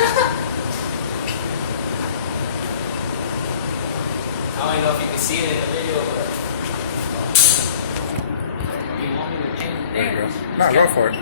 I don't even know if you can see it in the video, but you want me to change the There you thing? go. No, go for it.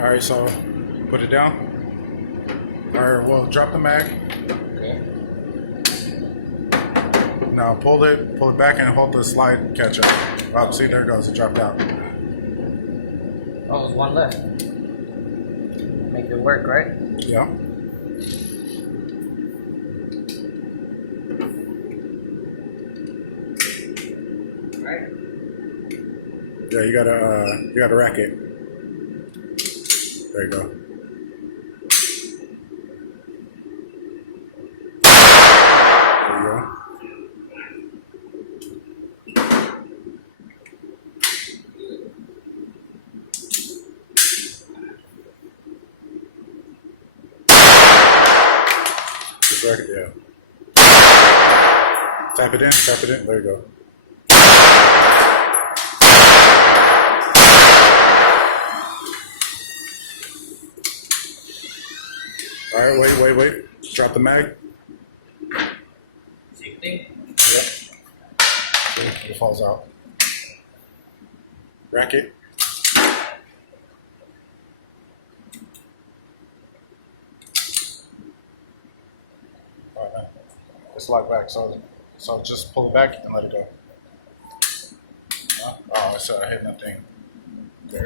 All right, so put it down. All right, well, drop the mag. Okay. Now pull it back and hold the slide catch up. Oh, see, there it goes, it dropped out. Oh, there's one left. Make it work, right? Yeah. Right. Yeah, you gotta rack it. There you go. There you go. Just rack it, yeah. Tap it in, there you go. All right, wait. Drop the mag. Same thing. Yep. See, it falls out. Rack it. All right, it's locked back, so just pull it back and let it go. Oh, I said I hit nothing. There.